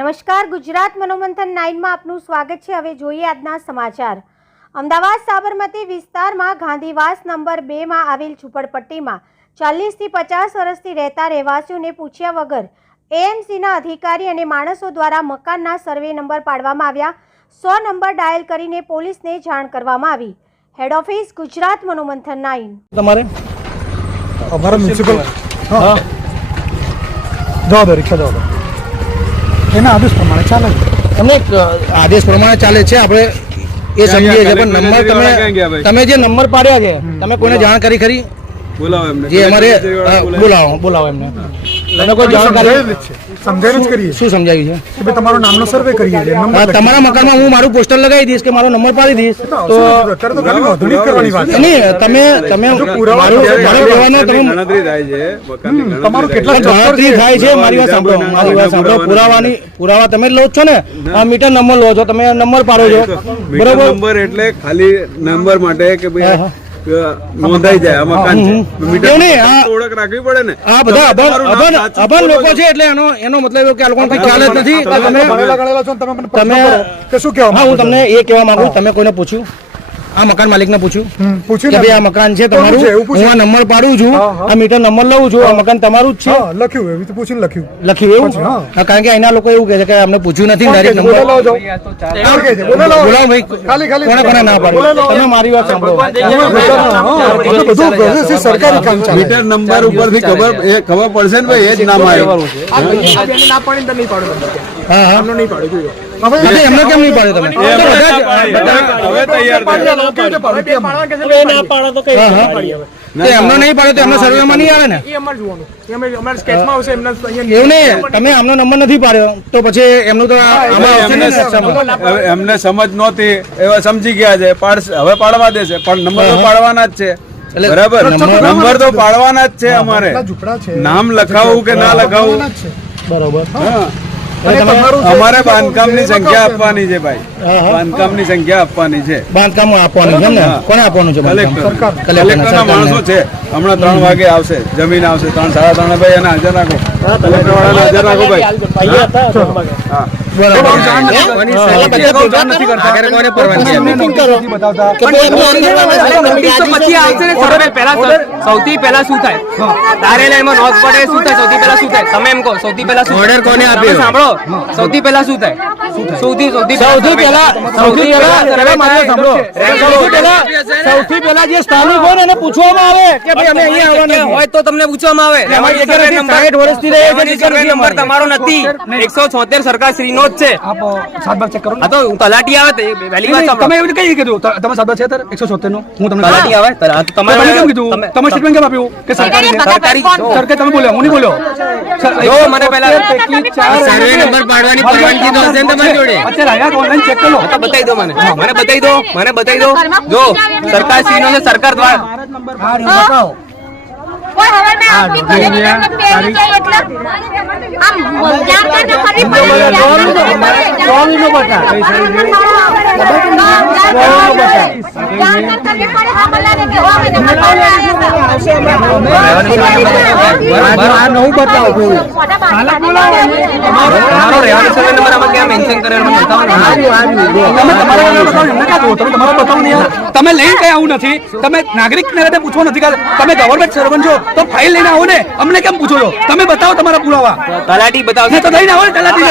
નમસ્કાર ગુજરાત મનોમંથન નાઇનમાં આપનું સ્વાગત છે. હવે જોઈએ આજના સમાચાર. અમદાવાદ સાબરમતી વિસ્તારમાં ગાંધીવાસ નંબર બેમાં આવેલ ઝૂંપડપટ્ટીમાં ચાલીસથી પચાસ વર્ષથી રહેતા રહેવાસીઓને પૂછ્યા વગર એએમસીના અધિકારી અને માણસો દ્વારા મકાનના સર્વે નંબર પાડવામાં આવ્યા. સો નંબર ડાયલ કરીને પોલીસને જાણ કરવામાં આવી. હેડ ઓફિસ ગુજરાત મનોમંથન નાઇન. તમારે? અમારા મ્યુનિસિપલ હા. જવાબ રિક્ષા જવા દો એના આદેશ પ્રમાણે ચાલે છે. અમે આદેશ પ્રમાણે ચાલે છે? આપણે એ સમજીએ છીએ પણ નંબર તમે તમે જે નંબર પાડ્યા છે તમે કોઈને જાણ કરી ખરી? બોલાવો એમને. જે અમારે બોલાવો બોલાવો એમને. તમે કોઈ જાણકારી સમજાયેલ જ છે. સમજાઈને જ કરીએ. શું સમજાવ્યું છે? કે ભાઈ તમારો નામનો સર્વે કરીએ છીએ તમારા મકાનમાં હું મારું પોસ્ટર લગાવી દઈશ કે મારો નંબર પાડી દઈશ? તો અત્યારે તો ખાલી નોંધણી કરવાની વાત નહીં તમે તમે મારું મારું કહેવાનો તમે ગણતરી થાય છે તમારું કેટલા ગણતરી થાય છે મારી વાત સાંભળો મારી વાત સાંભળો. પુરાવાની પુરાવા તમે જ લો જ છો ને. આ મીટર નંબર લો છો તમે નંબર પાડો છો. બરોબર? નંબર એટલે ખાલી નંબર માટે કે ભાઈ કે નોંધાઈ જાય મકાન છે? મીટર એવું નહીં, આ- તો ઓળખ રાખવી પડે ને? આ બધા અભણ તમારું નામ અભણ સાચું અભણ બોલો લોકો છે એટલે એનો એનો મતલબ એવું કે આ લોકોને કંઈ ખ્યાલ જ નથી. તમે કે શું કહેવા હું તમને એ કહેવા માંગુ તમે કોઈને પૂછ્યું? આ મકાન માલિકને પૂછ્યું પૂછ્યું કે ભાઈ આ મકાન છે તમારું? હું આ નંબર પાડું છું. આ મીટર નંબર લઉં છું આ મકાન તમારું જ છે? લખ્યું એવી તો પૂછીને લખ્યું. લખ્યું એવું? કારણ કે અહીંના લોકો એવું કહે છે કે અમને પૂછ્યું નથી ડાયરેક્ટ નંબર. બોલાવો ભાઈ. ખાલી ખાલી. કોને કોને ના પાડો તમે મારી વાત સાંભળો. બધું પ્રોસેસ સરકારી કામ ચાલે. મીટર નંબર ઉપરથી ખબર એ ખબર પડશે ને ભાઈ એ જ નામ આવ્યું. હા હા. હવે નથી, એમને કેમ નહીં પાડ્યો તમે? હવે તૈયાર એમનો નહીં પાડ્યો તો એમના સર્વેમાં નહીં આવે ને? એવું નહીં તમે આમનો નંબર નથી પાડ્યો તો પછી એમનું તો આ- આમાં આવશે એમને સમજ નહોતી એવા સમજી ગયા છે હવે પાડવા દેશે પણ નંબર તો પાડવાના જ છે. બરાબર? નંબર- તો પાડવાના જ છે અમારે. નામ લખાવું કે ના લખાવું? બરાબર બરોબર. હા. અમારે બાંધકામની સંખ્યા આપવાની છે ભાઈ. બાંધકામની સંખ્યા આપવાની છે. બાંધકામ આપવાનું છે ને? કોને આપવાનું છે કલેક્ટર સરકાર. કલેક્ટરના માણસો છે. હમણાં ત્રણ વાગે આવશે. જમીન આવશે. ત્રણ સાડા ત્રણ ભાઈ એને હાજર રાખો. કલેક્ટર વાળાને હાજર રાખો ભાઈ હા. સૌથી પહેલા શું થાય? તારે લાઈનમાં નોંધ પડે શું થાય? સૌથી પહેલા શું થાય? તમે એમ કહો સૌથી પહેલા શું ઓર્ડર કોને આપ્યો? સાંભળો. સૌથી પહેલા શું થાય? સૌથી સૌથી સૌથી પહેલા સૌથી પહેલા સર્વે સાંભળો. સૌથી પહેલા સૌથી પહેલા જે સ્થાનિક હોય ને એને પૂછવામાં આવે કે ભાઈ અમે અહીંયા આવવાના હોય તો તમને પૂછવામાં આવે. અમારી રહેવાની જગ્યા 60 વર્ષથી રહે છે, નંબર તમારો નથી. એકસો છોતેર સરકાર શ્રી જ છે. હા તો તલાટી આવે તો એ વાત સાંભળો. તમે એવું કઈ કીધું? તમે સાદા છે ત્યારે એકસો છોતેર હું તમને તલાટી આવે આ તમારે કેમ કીધું? તમે- સ્ટેટમેન્ટ કેમ આપ્યું? કે સરકારી સરકારી સરકારી તમે બોલ્યો હું નહીં બોલ્યો. જો મને પહેલા સર્વે નંબર પાડવાની પરવાનગી દો હશે તમારી જોડે. અત્યારે આયા ઓનલાઈન ચેક કરો તો બતાવી દો મને. મને બતાવી દો મને બતાવી દો. જો સરકાર શ્રી નો છે સરકાર દ્વારા. નવું બતાવો મારો રહેવાનો સર્વે નંબર આમાં ક્યાં મેન્શન કરેલો બતાવો તમે તમારા બતાવો, તમારો ને તમે લઈને કઈ આવું નથી તમે નાગરિક ને પૂછવો નથી તમે ગવર્મેન્ટ સર્વન્ટ છો તો ફાઇલ લઈને આવો ને અમને કેમ પૂછો છો તમે બતાવો તમારા પુરાવા તલાટી બતાવો તો લઈને આવો ને તલાટી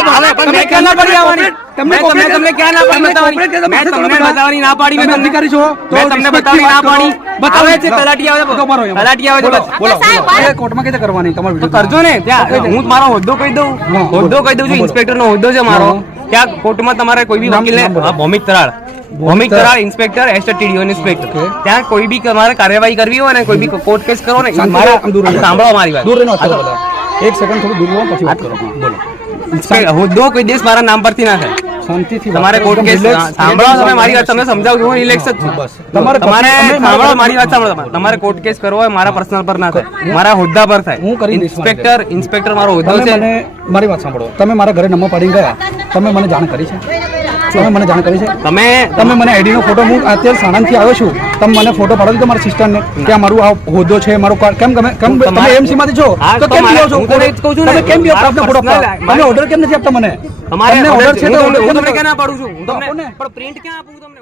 આવવાની? તમને તમને તમને ક્યાં ના પાડી? corporate કે બતાવવાની? તમે મેં તમને બતાવવાની ના પાડી મેં અધિકારી છો મેં તમને બતાવવાની ના પાડી. કરો. છે તલાટી આવે તો મારો છે એમ. તલાટી આવે બોલો, બોલો, સાહેબ, બોલો. એ કોર્ટમાં કઈ કરવાની? તમારું તો કરજો ને ત્યાં હું મારો હોદ્દો કહી દઉં? હોદ્દો કહી દઉં છું ઇન્સ્પેક્ટર નો હોદ્દો છે મારો. ત્યાં કોર્ટમાં તમારે કોઈ બી વકીલને હા, ભૌમિક તરાળ. ભૌમિક તરાળ ઇન્સ્પેક્ટર એસટીડીઓ ઇન્સ્પેક્ટર. ત્યાં કોઈ બી તમારે કાર્યવાહી કરવી હોય ને કોઈ બી કોર્ટ કેસ કરો ને. સાંભળો મારી વાત. દૂર. એક સેકન્ડ થોડું દૂર પછી વાત કરો. બોલો. હોદ્દો કોઈ દેશ મારા નામ પરથી ના થાય. શાંતિથી તમારે કોર્ટ કેસ સાંભળો તમે મારી વાત તમને સમજાવું હું રિલેક્સ જ છું. તમારે તમારે સાંભળો મારી વાત સાંભળો તમારે. તમારે કોર્ટ કેસ કરવો હોય મારા પર્સનલ પર ના થાય. મારા હોદ્દા પર થાય. હું કરી ઇન્સ્પેક્ટર ઇન્સ્પેક્ટર મારો હોદ્દો છે. મારી વાત સાંભળો. તમે મારા ઘરે નંબર પાડી ગયા. તમે મને જાણ કરી છે? તમે મને જાણ કરી છે? તમે તમે મને આઈડી નો ફોટો હું અત્યારે સાણંદથી આવ્યો છું. તમે મને ફોટો પાડો છો મારા સિસ્ટર ને કે મારું આ હોદ્દો છે મારો કેમ તમે કેમ તમે તમારે- એમસી માંથી છો? તો કેમ તમારે- છો હું કહું છું તમે કેમ છો? આપને ફોટો મને ઓર્ડર કેમ નથી આપતા મને? તમારે order છે તો હું તમને-? ક્યાં ના પાડું છું? હું તમને પણ પ્રિન્ટ ક્યાં આપું તમને?